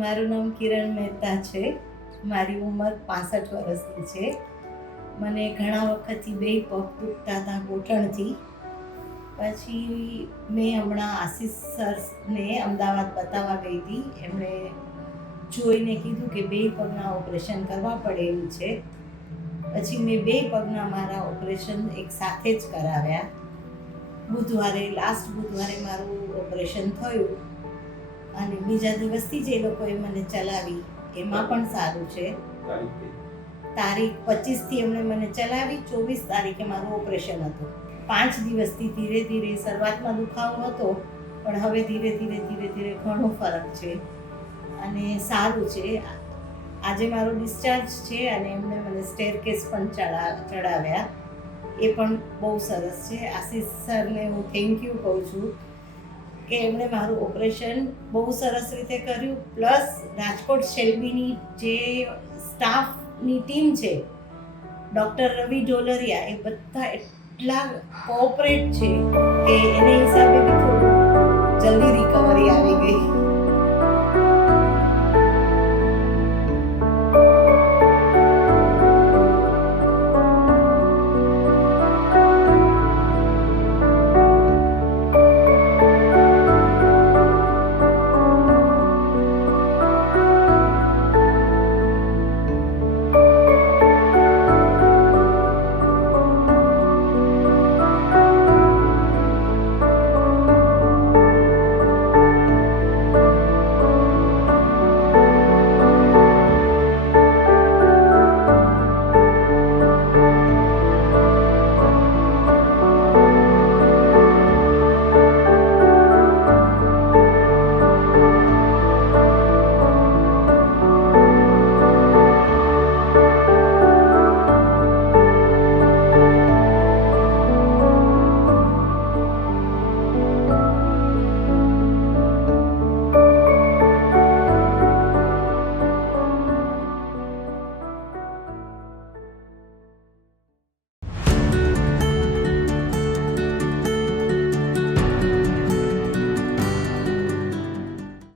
મારું નામ કિરણ મહેતા છે. મારી ઉંમર 65 વર્ષની છે. મને ઘણા વખતથી બે પગ દુખતા હતા ઘૂંટણથી. પછી મેં હમણાં આશીષ સરને અમદાવાદ બતાવવા ગઈ હતી. એમણે જોઈને કીધું કે બે પગના ઓપરેશન કરવા પડે એવું છે. પછી મેં બે પગના મારા ઓપરેશન એક સાથે જ કરાવ્યા. લાસ્ટ બુધવારે મારું ઓપરેશન થયું અને બીજા દિવસથી જ એ લોકોએ મને ચલાવી. એમાં પણ સારું છે. તારીખ 25થી એમણે મને ચલાવી. 24 તારીખે મારું ઓપરેશન હતું. 5 દિવસથી ધીરે ધીરે શરૂઆતમાં દુખાવો હતો, પણ હવે ધીરે ધીરે ઘણો ફરક છે અને સારું છે. આજે મારો ડિસ્ચાર્જ છે અને એમણે મને સ્ટેરકેસ પણ ચડાવ્યા. એ પણ બહુ સરસ છે. આશીષ સરને હું થેન્ક યુ કહું છું કે એમણે મારું ઓપરેશન બહુ સરસ રીતે કર્યું. પ્લસ રાજકોટ શેલ્બીની જે સ્ટાફની ટીમ છે, ડૉક્ટર રવિ ઢોલરિયા, એ બધા એટલા કોઓપરેટ છે કે એને હિસાબે બી થોડું જલ્દી રિકવરી આવી ગઈ.